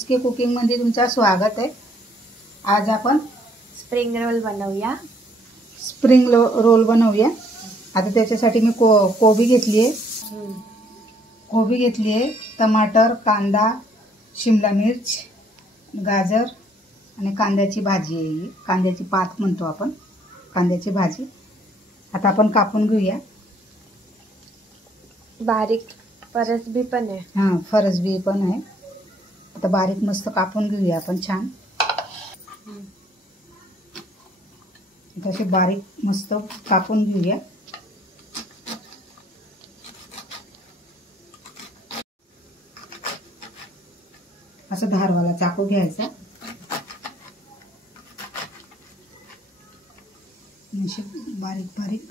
SK cooking मध्ये तुमचं स्वागत आहे। आज आपण स्प्रिंग रोल बनवूया। रोल बनवूया। आता त्याच्यासाठी मी कोबी घेतली आहे, टमाटर, कांदा, शिमला मिर्च, गाजर आणि कांद्याची भाजी आहे ही। कांद्याची पात म्हणतो आपण, कांद्याची भाजी। आता आपण कापून घेऊया। बारीक फरसबी पण आहे। हां, फरसबी पण आहे। आता बारीक मस्त कापून घेऊया आपण छान। तसे बारीक मस्त कापून घेऊया। असं धारवाला चाकू घ्यायचा, असे बारीक बारीक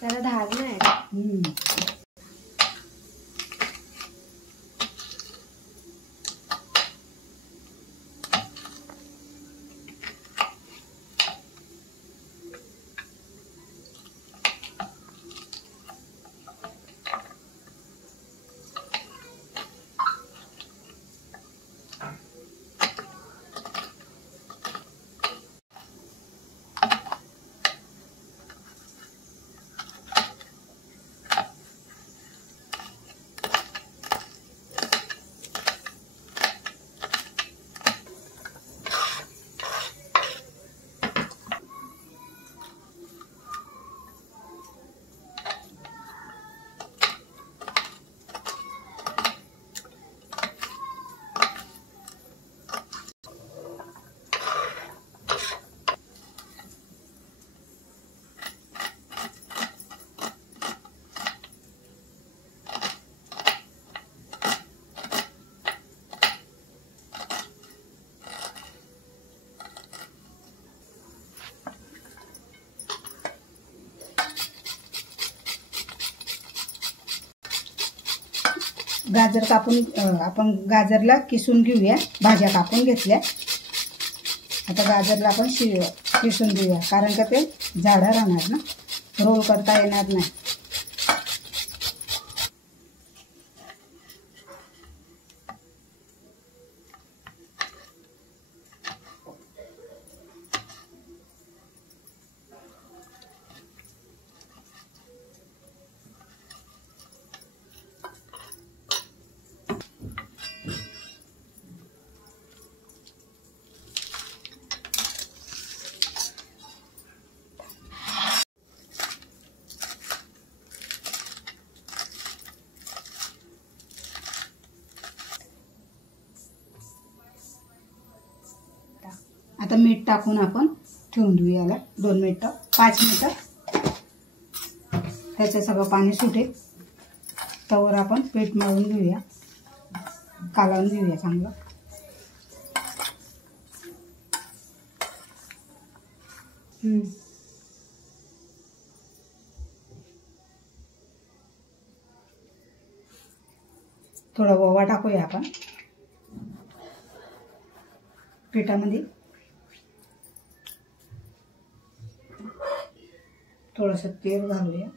त्याला धार नाही। गाजर कापून आपण गाजरला किसून घेऊया। भाज्या कापून घेतल्या, आता गाजरला आपण किसून घेऊया, कारण का ते जाडं राहणार ना, रोल करता येणार नाही। आता मीठ टाकून आपण ठेवून देऊ याला 2 मिनिटं 5 मिनिटं, त्याचं सगळं पाणी सुटेल तवर आपण पीठ मळून घेऊया, कालवून घेऊया चांगलं। थोडा ओवा टाकूया आपण पिठामध्ये, थोडंसं तेल घालूया,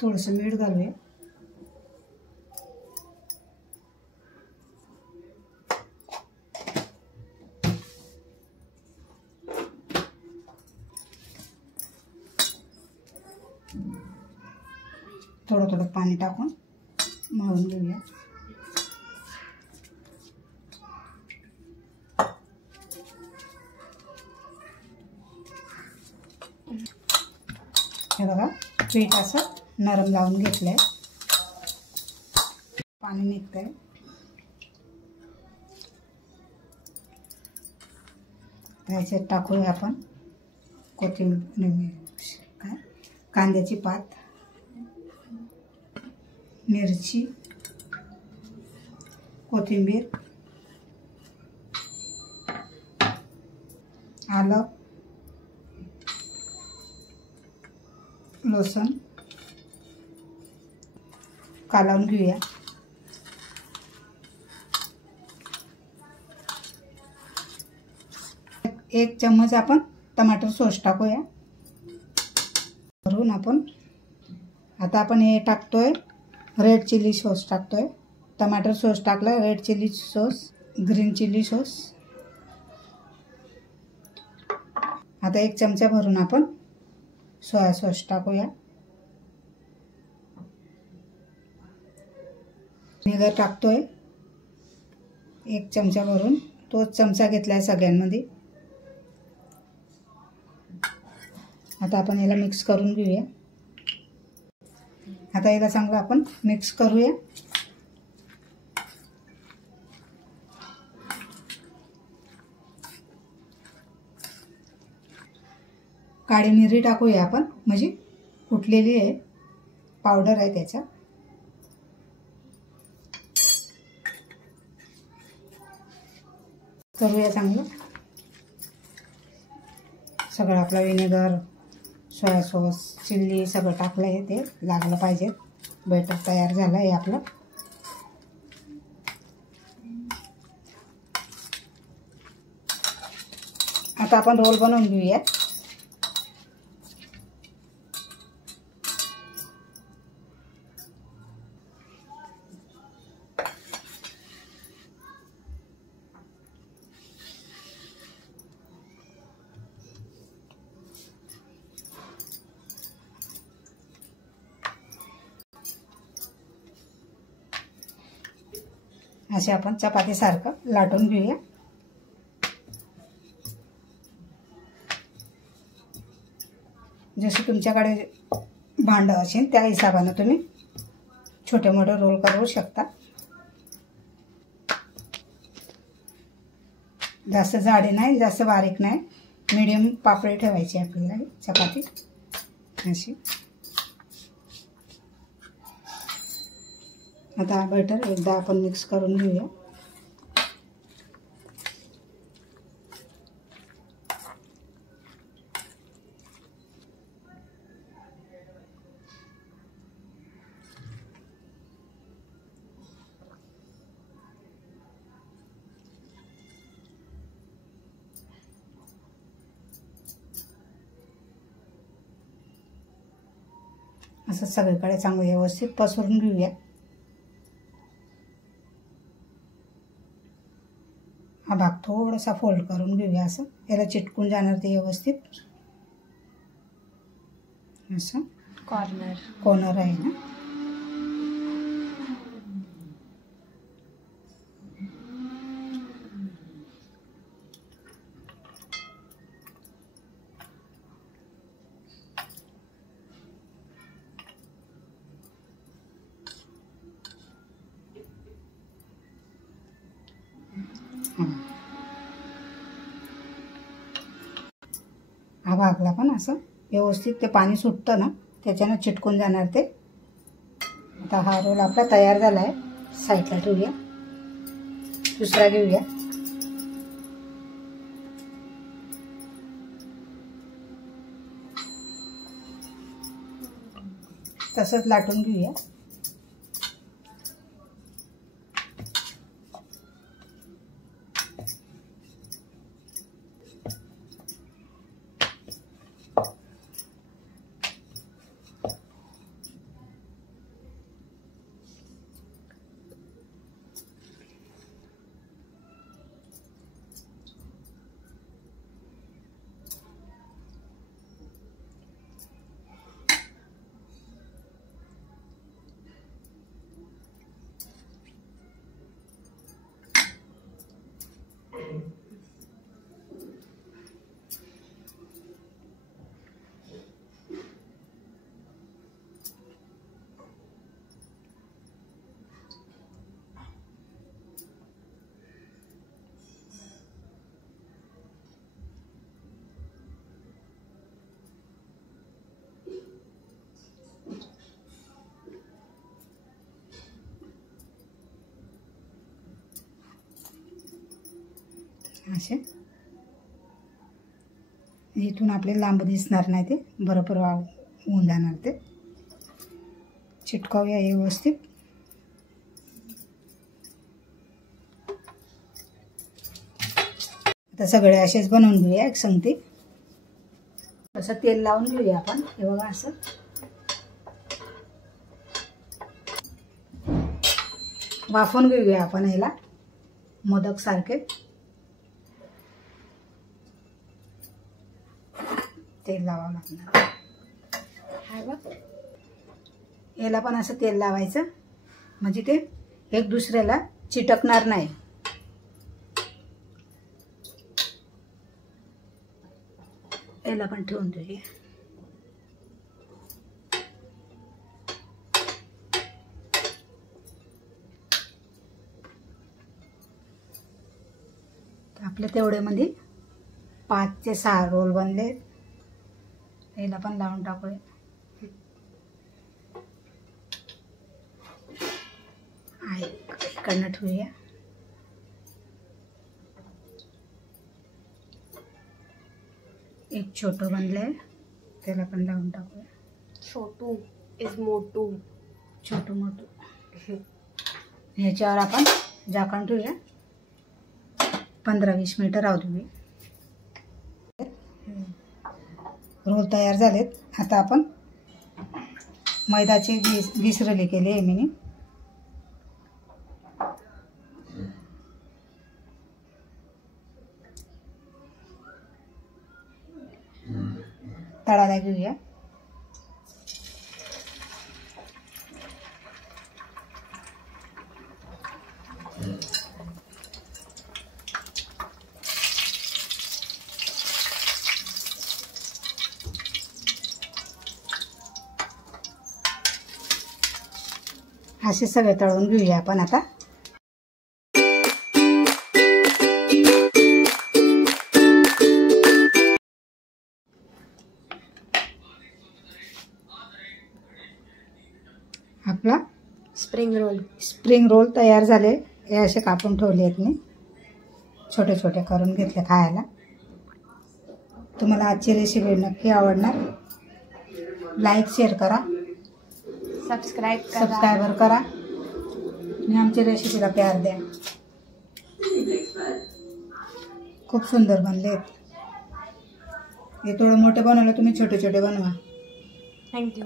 थोडंसं मीठ घालूया, थोडं थोडं पाणी टाकून मळून घेऊया। हे बघा, पीठ असं नरम लावून घेतलंय, पाणी निघतंय। त्याच्यात टाकूया आपण कोथिंबीर, कांद्याची पात, मिरची, कोथिंबीर, आलं, लसूण, कालवून घेऊया. एक चम्मच आपण टमाटर सॉस टाकूया. भरून आपण आता आपण हे टाकतोय रेड चिली सॉस टाकतोय. टमाटर सॉस टाकला, red chilli sauce, green chilli sauce. आता एक चमचा भरून आपण सोया सॉस टाकूया. व्हिनेगर टाकतोय एक चमचा भरून, तोच चमचा घेतलाय सगळ्यांमध्ये. आता आपण याला मिक्स करून घेऊया. आता याला चांगलं आपण मिक्स करूया. काळी मिरी टाकूया आपण, म्हणजे कुटलेली आहे, पावडर आहे त्याचा. करूया चांगलं. सगळं आपलं व्हिनेगर, सोया सॉस, चिल्ली सगळं टाकलं आहे, ते लागलं पाहिजे. बेटर तयार झालं आहे आपलं. आता आपण रोल बनवून घेऊया. असे आपण चपातीसारखं लाटून घेऊया. जसे तुमच्याकडे भांडं असेल त्या हिशोबाने तुम्ही छोटे मोठे रोल करू शकता. जास्त जाडी नाही, जास्त बारीक नाही, मीडियम पापडी ठेवायची आपल्याला चपाती अशी. आता बटर एकदा आपण मिक्स करून घेऊया. असं सगळीकडे चांगलं व्यवस्थित पसरून घेऊया. हा भाग थोडासा फोल्ड करून घेऊया. असं याला चिटकून जाणार ते व्यवस्थित. असं कॉर्नर आहे ना. हा भागला पण असं व्यवस्थित ते पाणी सुटतं ना, त्याच्यानं चिटकून जाणार ते. आता हा रोल आपला तयार झाला आहे. साईडला ठेवूया. दुसरा घेऊया. तसंच लाटून घेऊया. असे इथून आपले लांब दिसणार नाही, ते बरोबर होऊन जाणार. ते चिटकवूया व्यवस्थित. तर सगळे असेच बनवून घेऊया एक संगती. असं तेल लावून घेऊया आपण. हे बघा असं वाफवून घेऊया आपण ह्याला मोदक सारखे. तेल लावावं लागणार. याला पण असं तेल लावायचं म्हणजे ते एक दुसऱ्याला चिटकणार नाही. याला पण ठेवून देऊया. आपले तेवढ्यामध्ये 5 ते 6 रोल बनले. याला पण लावून टाकूया. इकडनं ठेवूया. एक छोटं बनलंय त्याला पण लावून टाकूया. छोटू इज मोटू. छोटू मोठू. ह्याच्यावर आपण झाकण ठेवूया. 15-20 मिनिटं राहू देऊया. रोल तयार झालेत. आता आपण मैदाची घिसरली केली आहे मी. तळाला घेऊया. असे सगळे तळून घेऊया आपण आता. आपला स्प्रिंग रोल तयार झाले. हे असे कापून ठेवले आहेत मी. छोटे छोटे करून घेतले खायला. तुम्हाला आजची रेसिपी नक्की आवडणार. लाईक शेअर करा. सबस्क्राईबर करा आणि आमच्या रेसिपीला प्यार द्या. खूप सुंदर बनले. हे थोडं मोठे बनवलं तुम्ही छोटे छोटे बनवा. थँक्यू.